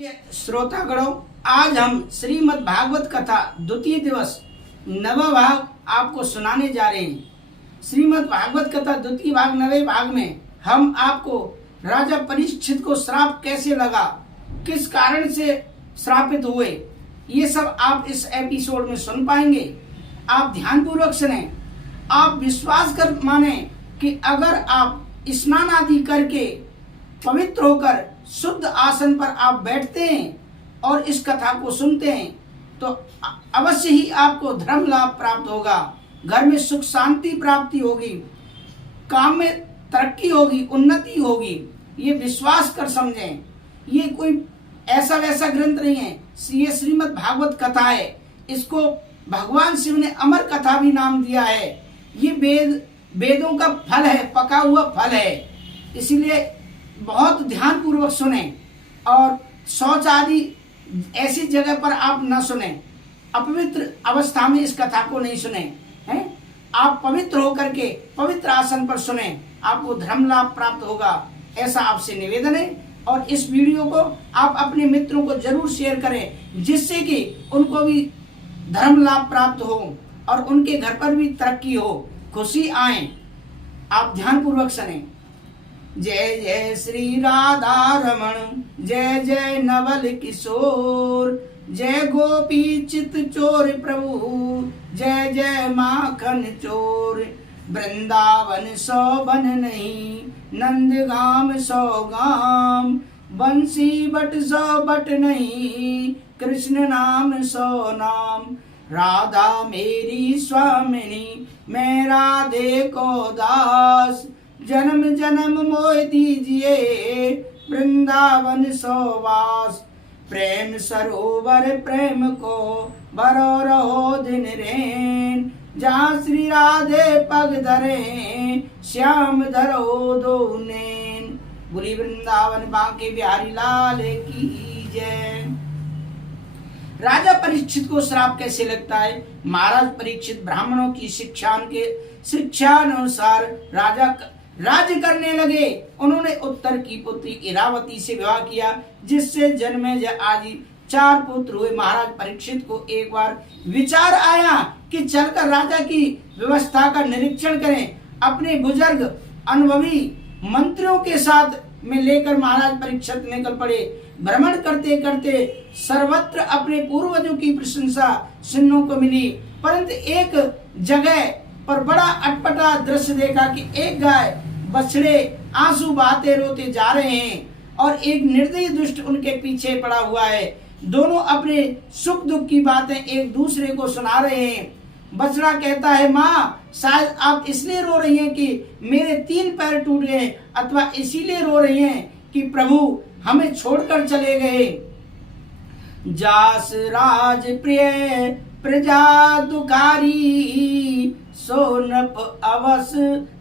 श्रोतागणों, आज हम श्रीमद् भागवत कथा द्वितीय दिवस नवा भाग आपको सुनाने जा रहे हैं। श्रीमद् भागवत कथा द्वितीय भाग नवे भाग में हम आपको राजा परीक्षित को श्राप कैसे लगा, किस कारण से श्रापित हुए, ये सब आप इस एपिसोड में सुन पाएंगे। आप ध्यानपूर्वक सुने, आप विश्वास कर माने कि अगर आप स्नान आदि करके पवित्र होकर शुद्ध आसन पर आप बैठते हैं और इस कथा को सुनते हैं तो अवश्य ही आपको धर्म लाभ प्राप्त होगा, घर में सुख शांति प्राप्ति होगी, काम में तरक्की होगी, उन्नति होगी। ये विश्वास कर समझें। ये कोई ऐसा वैसा ग्रंथ नहीं है, ये श्रीमद् भागवत कथा है। इसको भगवान शिव ने अमर कथा भी नाम दिया है। ये वेदों का फल है, पका हुआ फल है। इसीलिए बहुत ध्यान पूर्वक सुने और शौच आदि ऐसी जगह पर आप न सुने, अपवित्र अवस्था में इस कथा को नहीं सुने हैं। आप पवित्र होकर के पवित्र आसन पर सुने, आपको धर्म लाभ प्राप्त होगा, ऐसा आपसे निवेदन है। और इस वीडियो को आप अपने मित्रों को जरूर शेयर करें, जिससे कि उनको भी धर्म लाभ प्राप्त हो और उनके घर पर भी तरक्की हो, खुशी आए। आप ध्यान पूर्वक सुने। जय जय श्री राधा रमण, जय जय नवल किशोर, जय गोपी चित चोर प्रभु, जय जय माखन चोर। वृंदावन सौ बन नहीं, नंदगाम सौ गाम, बंसी बट सौ बट नहीं, कृष्ण नाम सौ नाम। राधा मेरी स्वामिनी, मैं राधे को दास, जन्म जन्म मोह दीजिए, वृंदावन सोवास। प्रेम सरोवर प्रेम को भरो रहो दिन रैन, जहाँ श्री राधे पग धरे, श्याम धरो दो नैन। बोली वृंदावन बांके बिहारी लाल की जय। राजा परीक्षित को श्राप कैसे लगता है? महाराज परीक्षित ब्राह्मणों की शिक्षा अनुसार राज्य करने लगे। उन्होंने उत्तर की पुत्री इरावती से विवाह किया, जिससे जन्मेजय आदि 4 पुत्र हुए। महाराज परीक्षित को एक बार विचार आया कि चलकर राजा की व्यवस्था का निरीक्षण करें। अपने बुजुर्ग अनुभवी मंत्रियों के साथ में लेकर महाराज परीक्षित निकल पड़े। भ्रमण करते करते सर्वत्र अपने पूर्वजों की प्रशंसा सुनने को मिली, परंतु एक जगह पर बड़ा अटपटा दृश्य देखा कि एक गाय बछड़े आंसू बहाते रोते जा रहे हैं और एक निर्दयी दुष्ट उनके पीछे पड़ा हुआ है। दोनों अपने सुख दुख की बातें एक दूसरे को सुना रहे हैं। बछड़ा कहता है, माँ, शायद आप इसलिए रो रही हैं कि मेरे 3 पैर टूट गए, अथवा इसीलिए रो रही हैं कि प्रभु हमें छोड़कर चले गए। जास राज प्रिय प्रजा दुखारी, सोनप अवस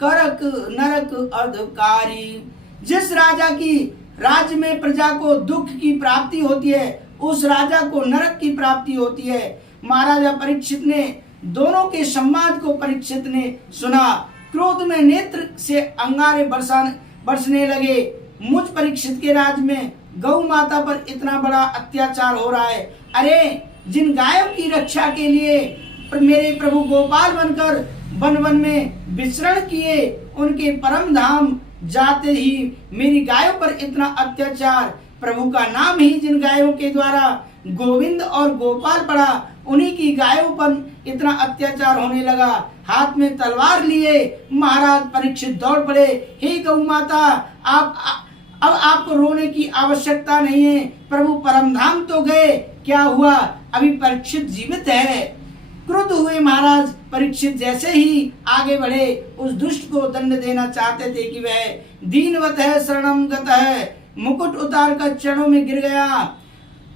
करक नरक अधिकारी। जिस राजा की राज्य में प्रजा को दुख की प्राप्ति होती है, उस राजा को नरक की प्राप्ति होती है। महाराजा परीक्षित ने दोनों के संवाद को परीक्षित ने सुना। क्रोध में नेत्र से अंगारे बरसने लगे। मुझ परीक्षित के राज्य में गौ माता पर इतना बड़ा अत्याचार हो रहा है। अरे, जिन गायों की रक्षा के लिए मेरे प्रभु गोपाल बनकर वन वन में विचरण किए, उनके परम धाम जाते ही मेरी गायों पर इतना अत्याचार। प्रभु का नाम ही जिन गायों के द्वारा गोविंद और गोपाल पड़ा, उन्हीं की गायों पर इतना अत्याचार होने लगा। हाथ में तलवार लिए महाराज परीक्षित दौड़ पड़े। हे गौ माता, अब आपको रोने की आवश्यकता नहीं है। प्रभु परम धाम तो गए, क्या हुआ? अभी परीक्षित जीवित है। क्रुद्ध हुए महाराज परीक्षित जैसे ही आगे बढ़े, उस दुष्ट को दंड देना चाहते थे कि वह दीनवत है, शरणम गत है, मुकुट उतार कर चरणों में गिर गया।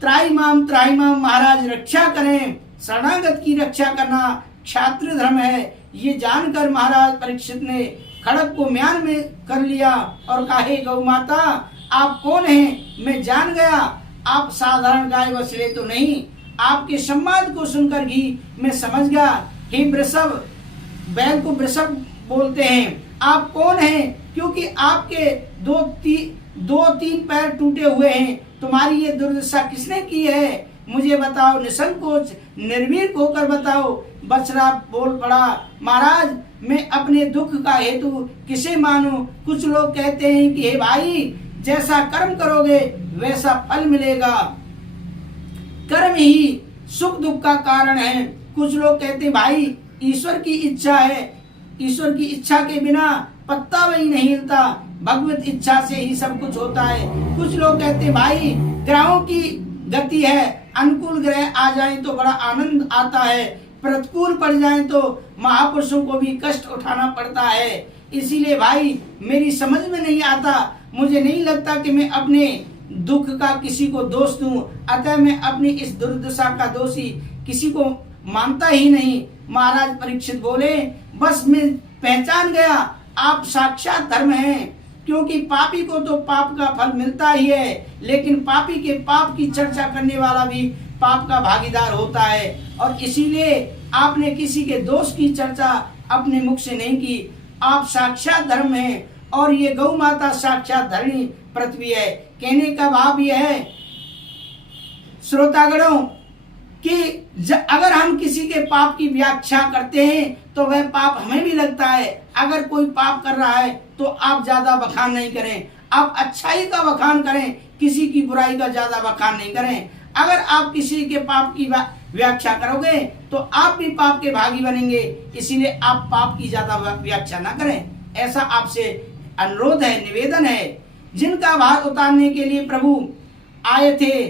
त्राहिमाम त्राहिमाम, महाराज रक्षा करें। शरणागत की रक्षा करना क्षात्र धर्म है। ये जानकर महाराज परीक्षित ने खड़ग को म्यान में कर लिया और कहा, हे गौ माता, आप कौन हैं? मैं जान गया आप साधारण गाय बछड़े तो नहीं। आपके संवाद को सुनकर ही मैं समझ गया। हे वृषभ, बैल को वृषभ बोलते हैं, आप कौन हैं? क्योंकि आपके 2-3 पैर टूटे हुए हैं, तुम्हारी ये दुर्दशा किसने की है? मुझे बताओ, निसंकोच निर्भीक होकर बताओ। बछड़ा बोल पड़ा, महाराज मैं अपने दुख का हेतु किसे मानूं? कुछ लोग कहते हैं कि हे भाई, जैसा कर्म करोगे वैसा फल मिलेगा, कर्म ही सुख दुख का कारण है। कुछ लोग कहते हैं भाई ईश्वर की इच्छा है, ईश्वर की इच्छा के बिना पत्ता वही नहीं हिलता, भगवत इच्छा से ही सब कुछ होता है। कुछ लोग कहते हैं भाई ग्रहों की गति है, अनुकूल ग्रह आ जाएं तो बड़ा आनंद आता है, प्रतिकूल पड़ जाएं तो महापुरुषों को भी कष्ट उठाना पड़ता है। इसीलिए भाई मेरी समझ में नहीं आता, मुझे नहीं लगता कि मैं अपने दुख का किसी को दोष दूं, अतः मैं अपनी इस दुर्दशा का दोषी किसी को मानता ही नहीं। महाराज परीक्षित बोले, बस मैं पहचान गया आप साक्षात धर्म हैं, क्योंकि पापी को तो पाप का फल मिलता ही है, लेकिन पापी के पाप की चर्चा करने वाला भी पाप का भागीदार होता है। और इसीलिए आपने किसी के दोष की चर्चा अपने मुख से नहीं की। आप साक्षात धर्म हैं और ये गौ माता साक्षात धरणी पृथ्वी है। कहने का भाव यह है श्रोतागणों कि अगर हम किसी के पाप की व्याख्या करते हैं तो वह पाप हमें भी लगता है। अगर कोई पाप कर रहा है तो आप ज्यादा बखान नहीं करें, आप अच्छाई का बखान करें, किसी की बुराई का ज्यादा बखान नहीं करें। अगर आप किसी के पाप की व्याख्या करोगे तो आप भी पाप के भागी बनेंगे, इसीलिए आप पाप की ज्यादा व्याख्या ना करें, ऐसा आपसे अनुरोध है, निवेदन है। जिनका भार उतारने के लिए प्रभु आए थे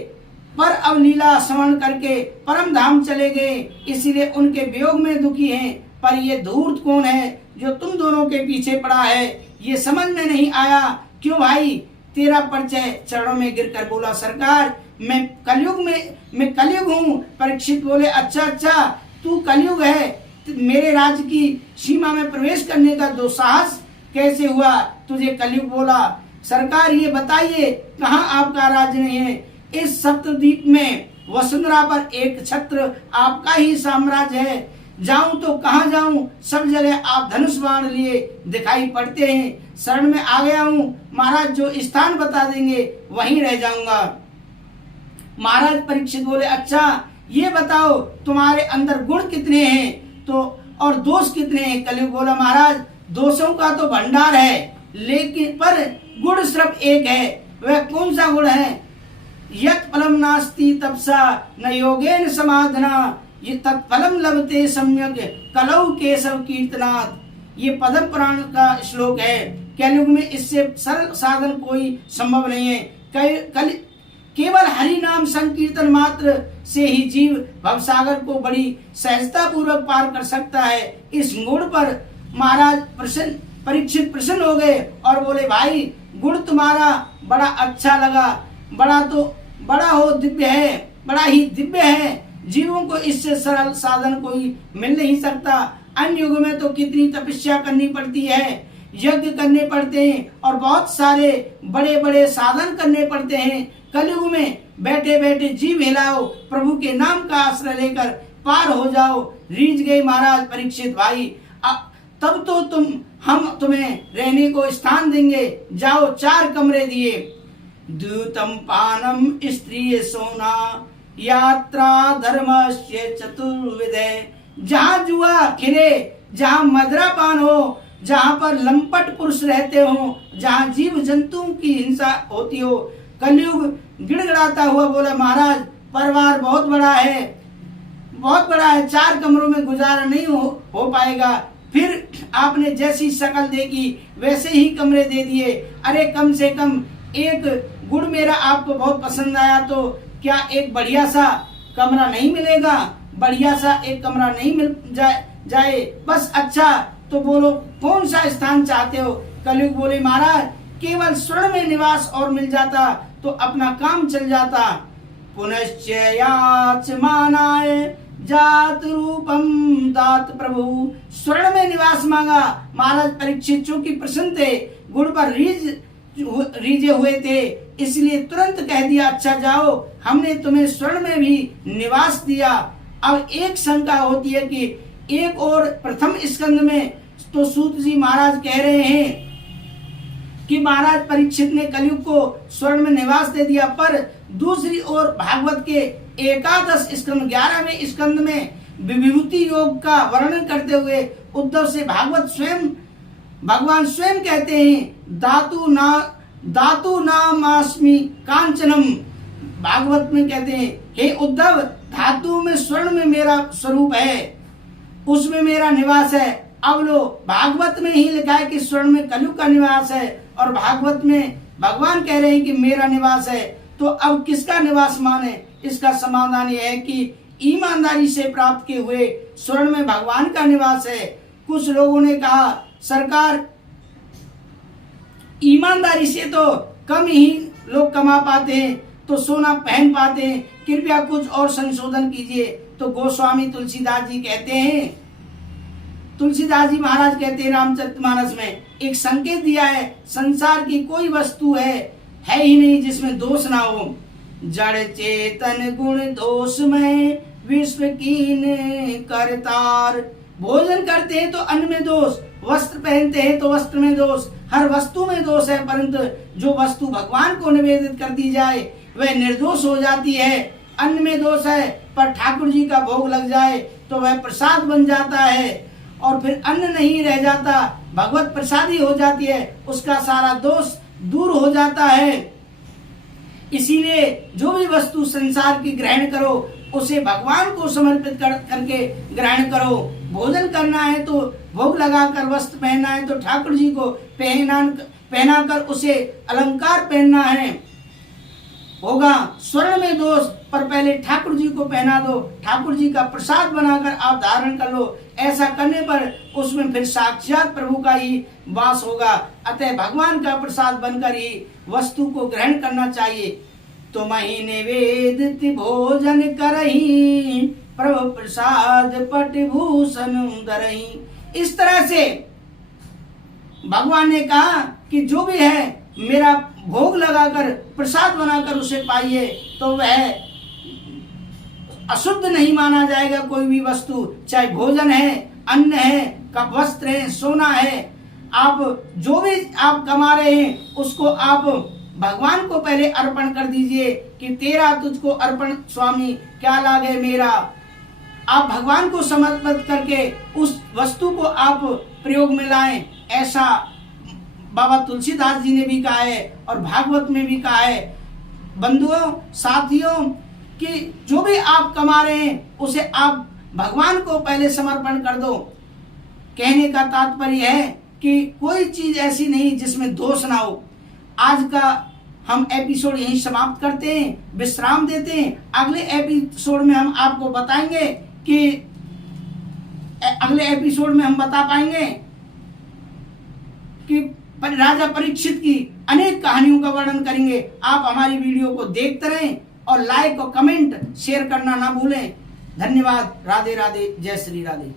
पर अब लीला श्रवण करके परम धाम चले गए, इसीलिए उनके वियोग में दुखी हैं। पर ये धूर्त कौन है जो तुम दोनों के पीछे पड़ा है, ये समझ में नहीं आया। क्यों भाई? तेरा परिचय चरणों में गिरकर बोला, सरकार मैं कलयुग हूँ। परीक्षित बोले, अच्छा तू कलयुग है, मेरे राज्य की सीमा में प्रवेश करने का दुस्साहस कैसे हुआ तुझे कलयुग बोला? सरकार ये बताइए कहाँ आपका राज्य नहीं है? इस सप्तद्वीप में वसुंधरा पर एक छत्र आपका ही साम्राज्य है। जाऊं तो कहाँ जाऊं, सब जगह आप धनुष बाण लिए दिखाई पड़ते हैं। शरण में आ गया हूँ महाराज, जो स्थान बता देंगे वहीं रह जाऊंगा। महाराज परीक्षित बोले, अच्छा ये बताओ तुम्हारे अंदर गुण कितने हैं तो और दोष कितने हैं? कलयुग बोला, महाराज दोषों का तो भंडार है, लेकिन पर गुण सिर्फ एक है। वह कौन सा गुण है? यत् फलम नास्ति तपसा न योगेन समाधना, ये तत्फलम लभते सम्यक कलौ केशव कीर्तनात्। ये पद्म पुराण का श्लोक है। कलयुग में इससे सरल साधन कोई संभव नहीं है। केवल हरि नाम संकीर्तन मात्र से ही जीव भवसागर को बड़ी सहजता पूर्वक पार कर सकता है। इस गुण पर महाराज परीक्षित प्रसन्न हो गए और बोले, भाई गुण तुम्हारा बड़ा अच्छा लगा, बड़ा हो दिव्य है, बड़ा ही दिव्य है। जीवों को इससे सरल साधन कोई मिल नहीं सकता। अन्य युग में तो कितनी तपस्या करनी पड़ती है, यज्ञ करने पड़ते हैं और बहुत सारे बड़े बड़े साधन करने पड़ते हैं। कलयुग में बैठे बैठे जीव हिलाओ, प्रभु के नाम का आश्रय लेकर पार हो जाओ। रीझ गए महाराज परीक्षित भाई, तब तो हम तुम्हें रहने को स्थान देंगे। जाओ, 4 कमरे दिए। द्यूतम पानम स्त्री सोना यात्रा धर्मस्य चतुर्विधे। जहाँ जुआ खिले, जहाँ मदरा पान हो, जहाँ पर लंपट पुरुष रहते हो, जहाँ जीव जंतुओं की हिंसा होती हो। कलयुग गिड़गिड़ाता हुआ बोला, महाराज परिवार बहुत बड़ा है, 4 कमरों में गुजारा नहीं हो पाएगा। फिर आपने जैसी शक्ल देखी वैसे ही कमरे दे दिए। अरे कम से कम एक गुण मेरा आपको बहुत पसंद आया तो क्या एक बढ़िया सा कमरा नहीं मिलेगा? बढ़िया सा एक कमरा नहीं मिल जाए बस? अच्छा तो बोलो कौन सा स्थान चाहते हो? कलयुग बोले, महाराज केवल स्वर्ण में निवास और मिल जाता तो अपना काम चल जाता। पुनश्च याचमानाय जात रूपम दात प्रभु। स्वर्ण में निवास मांगा। महाराज परीक्षित चूंकि प्रसन्न थे, गुण पर रीझे हुए थे, इसलिए तुरंत कह दिया, अच्छा जाओ, हमने तुम्हें स्वर्ण में भी निवास दिया। अब एक शंका होती है कि एक और प्रथम स्कंद में तो सूत जी महाराज कह रहे हैं कि महाराज परीक्षित ने कलयुग को स्वर्ण में निवास दे दिया, पर दूसरी ओर भागवत के एकादश स्कंद 11वें स्कंद में विभूति योग का वर्णन करते हुए उद्धव से भगवान स्वयं कहते हैं धातु नामास्मि कांचनम। भागवत में कहते हैं, हे उद्धव, धातु में स्वर्ण में मेरा स्वरूप है, उसमें मेरा निवास है। अब लो, भागवत में ही लिखा है कि स्वर्ण में कलयुग का निवास है और भागवत में भगवान कह रहे हैं कि मेरा निवास है। तो अब किसका निवास माने? इसका समाधान यह है कि ईमानदारी से प्राप्त किए हुए स्वर्ण में भगवान का निवास है। कुछ लोगों ने कहा, सरकार, ईमानदारी से तो कम ही लोग कमा पाते हैं, तो सोना पहन पाते हैं, कृपया कुछ और संशोधन कीजिए। तो गोस्वामी तुलसीदास जी कहते हैं, तुलसीदास जी महाराज कहते हैं रामचरितमानस में, एक संकेत दिया है, संसार की कोई वस्तु है ही नहीं जिसमें दोष ना हो। जड़ चेतन गुण दोष में विश्व कीन करतार। भोजन करते हैं तो अन्न में दोष, वस्त्र पहनते हैं तो वस्त्र में दोष, हर वस्तु में दोष है, परंतु जो वस्तु भगवान को निवेदित कर दी जाए वह निर्दोष हो जाती है। अन्न में दोष है, पर ठाकुर जी का भोग लग जाए तो वह प्रसाद बन जाता है और फिर अन्न नहीं रह जाता, भगवत प्रसादी हो जाती है, उसका सारा दोष दूर हो जाता है। इसीलिए जो भी वस्तु संसार की ग्रहण करो उसे भगवान को समर्पित करके ग्रहण करो। भोजन करना है तो भोग लगाकर, वस्त्र पहनना है तो ठाकुर जी को पहना कर उसे अलंकार पहनना है। होगा स्वर्ण में दोष, पर पहले ठाकुर जी को पहना दो, ठाकुर जी का प्रसाद बनाकर आप धारण कर लो। ऐसा करने पर उसमें फिर साक्षात प्रभु का ही वास होगा। अतः भगवान का प्रसाद बनकर ही वस्तु को ग्रहण करना चाहिए। तुम ही निवेदित भोजन करही, प्रभु प्रसाद पटभूषण धरही। इस तरह से भगवान ने कहा कि जो भी है मेरा भोग लगाकर प्रसाद बनाकर उसे पाइए, तो वह अशुद्ध नहीं माना जाएगा। कोई भी वस्तु, चाहे भोजन है, अन्न है, कप वस्त्र है, सोना है, आप जो भी आप कमा रहे हैं उसको आप भगवान को पहले अर्पण कर दीजिए कि तेरा तुझको अर्पण स्वामी, क्या लागे मेरा। आप भगवान को समर्पित करके उस वस्तु को आप प्रयोग में लाएं। ऐसा बाबा तुलसीदास जी ने भी कहा है और भागवत में भी कहा है। बंधुओं, साथियों, कि जो भी आप कमा रहे हैं उसे आप भगवान को पहले समर्पण कर दो। कहने का तात्पर्य है कि कोई चीज ऐसी नहीं जिसमें दोष ना हो। आज का हम एपिसोड यहीं समाप्त करते हैं, विश्राम देते हैं। अगले एपिसोड में हम आपको बताएंगे कि अगले एपिसोड में हम बता पाएंगे कि राजा परीक्षित की अनेक कहानियों का वर्णन करेंगे। आप हमारी वीडियो को देखते रहें और लाइक और कमेंट शेयर करना ना भूलें। धन्यवाद। राधे राधे। जय श्री राधे।